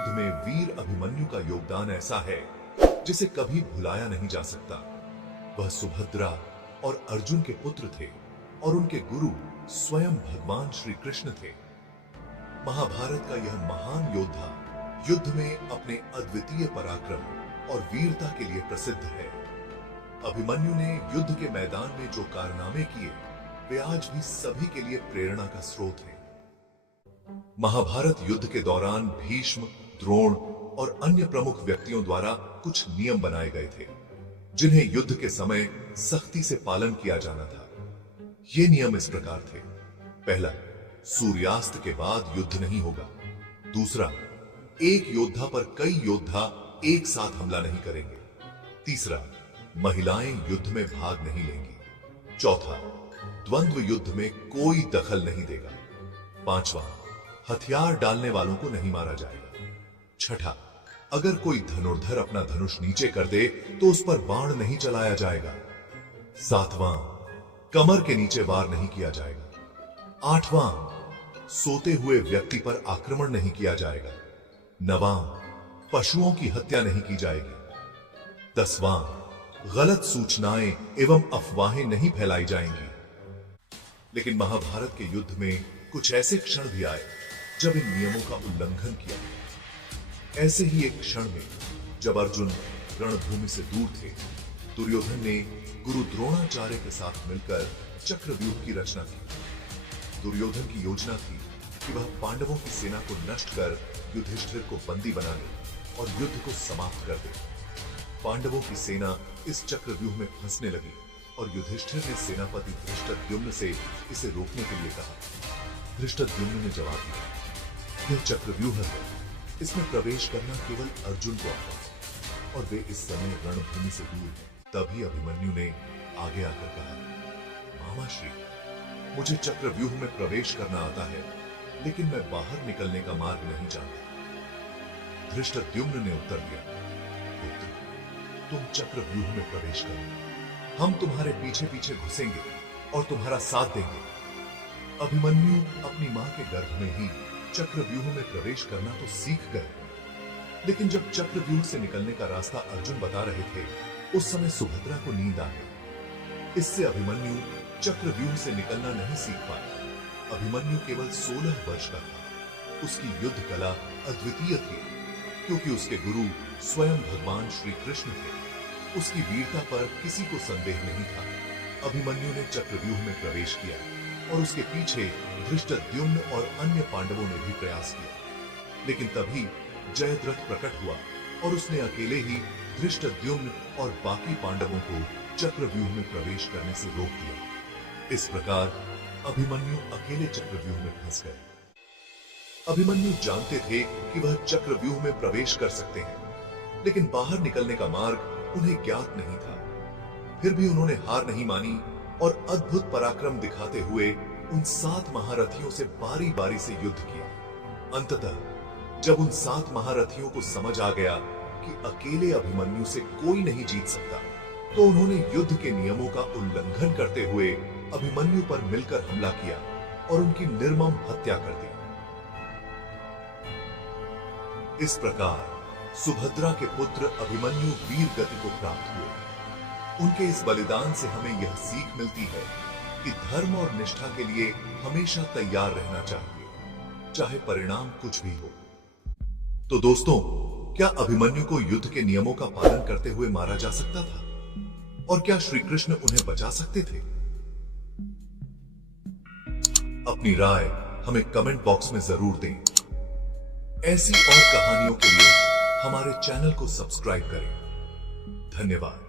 युद्ध में वीर अभिमन्यु का योगदान ऐसा है जिसे कभी भुलाया नहीं जा सकता। वह सुभद्रा और अर्जुन के पुत्र थे और उनके गुरु स्वयं भगवान श्री कृष्ण थे। महाभारत का यह महान योद्धा युद्ध में अपने अद्वितीय पराक्रम और वीरता के लिए प्रसिद्ध है। अभिमन्यु ने युद्ध के मैदान में जो कारनामे किए वे आज भी सभी के लिए प्रेरणा का स्रोत हैं। महाभारत युद्ध के दौरान भीष्म, द्रोण और अन्य प्रमुख व्यक्तियों द्वारा कुछ नियम बनाए गए थे जिन्हें युद्ध के समय सख्ती से पालन किया जाना था। ये नियम इस प्रकार थे। पहला, सूर्यास्त के बाद युद्ध नहीं होगा। दूसरा, एक योद्धा पर कई योद्धा एक साथ हमला नहीं करेंगे। तीसरा, महिलाएं युद्ध में भाग नहीं लेंगी। चौथा, द्वंद्व युद्ध में कोई दखल नहीं देगा। पांचवा, हथियार डालने वालों को नहीं मारा जाएगा। छठा, अगर कोई धनुर्धर अपना धनुष नीचे कर दे तो उस पर बाण नहीं चलाया जाएगा। सातवां, कमर के नीचे वार नहीं किया जाएगा। आठवां, सोते हुए व्यक्ति पर आक्रमण नहीं किया जाएगा। नवां, पशुओं की हत्या नहीं की जाएगी। 10वां, गलत सूचनाएं एवं अफवाहें नहीं फैलाई जाएंगी। लेकिन महाभारत के युद्ध में कुछ ऐसे क्षण भी आए जब इन नियमों का उल्लंघन किया गया। ऐसे ही एक क्षण में जब अर्जुन रणभूमि से दूर थे, दुर्योधन ने गुरु द्रोणाचार्य के साथ मिलकर चक्रव्यूह की रचना की। दुर्योधन की योजना थी कि वह पांडवों की सेना को नष्ट कर युधिष्ठिर को बंदी बना ले और युद्ध को समाप्त कर दे। पांडवों की सेना इस चक्रव्यूह में फंसने लगी और युधिष्ठिर ने सेनापति धृष्टद्युम्न से इसे रोकने के लिए कहा। धृष्टद्युम्न ने जवाब दिया, यह चक्रव्यूह है, इसमें प्रवेश करना केवल अर्जुन को आता है और वे इस समय रणभूमि से दूर हैं। तभी अभिमन्यु ने आगे आकर कहा, मामाश्री, मुझे चक्रव्यूह में प्रवेश करना आता है, लेकिन मैं बाहर निकलने का मार्ग नहीं जानता। धृष्टद्युम्न ने उत्तर दिया, पुत्र, तुम चक्रव्यूह में प्रवेश करो, हम तुम्हारे पीछे पीछे घुसेंगे और तुम्हारा साथ देंगे। अभिमन्यु अपनी मां के गर्भ में ही चक्रव्यूह में प्रवेश करना तो सीख गए, लेकिन जब चक्रव्यूह से निकलने का रास्ता अर्जुन बता रहे थे, उस समय सुभद्रा को नींद आ गई। इससे अभिमन्यु चक्रव्यूह से निकलना नहीं सीख पाया। अभिमन्यु केवल 16 वर्ष का था। उसकी युद्ध कला अद्वितीय थी क्योंकि उसके गुरु स्वयं भगवान श्री कृष्ण थे। उसकी वीरता पर किसी को संदेह नहीं था। अभिमन्यु ने चक्रव्यूह में प्रवेश किया और उसके पीछे धृष्टद्युम्न और अन्य पांडवों ने भी प्रयास किया, लेकिन तभी जयद्रथ प्रकट हुआ और उसने अकेले ही धृष्टद्युम्न और बाकी पांडवों को चक्रव्यूह में प्रवेश करने से रोक दिया। इस प्रकार अभिमन्यु अकेले चक्रव्यूह में फंस गए। अभिमन्यु जानते थे कि वह चक्रव्यूह में प्रवेश कर सकते हैं, लेकिन बाहर निकलने का मार्ग उन्हें ज्ञात नहीं था। फिर भी उन्होंने हार नहीं मानी और अद्भुत पराक्रम दिखाते हुए उन 7 महारथियों से बारी बारी से युद्ध किया। अंततः जब उन 7 महारथियों को समझ आ गया कि अकेले अभिमन्यु से कोई नहीं जीत सकता, तो उन्होंने युद्ध के नियमों का उल्लंघन करते हुए अभिमन्यु पर मिलकर हमला किया और उनकी निर्मम हत्या कर दी। इस प्रकार सुभद्रा के पुत्र अभिमन्यु वीर गति को प्राप्त हुए। उनके इस बलिदान से हमें यह सीख मिलती है कि धर्म और निष्ठा के लिए हमेशा तैयार रहना चाहिए, चाहे परिणाम कुछ भी हो। तो दोस्तों, क्या अभिमन्यु को युद्ध के नियमों का पालन करते हुए मारा जा सकता था? और क्या श्री कृष्ण उन्हें बचा सकते थे? अपनी राय हमें कमेंट बॉक्स में जरूर दें। ऐसी और कहानियों के लिए हमारे चैनल को सब्सक्राइब करें। धन्यवाद।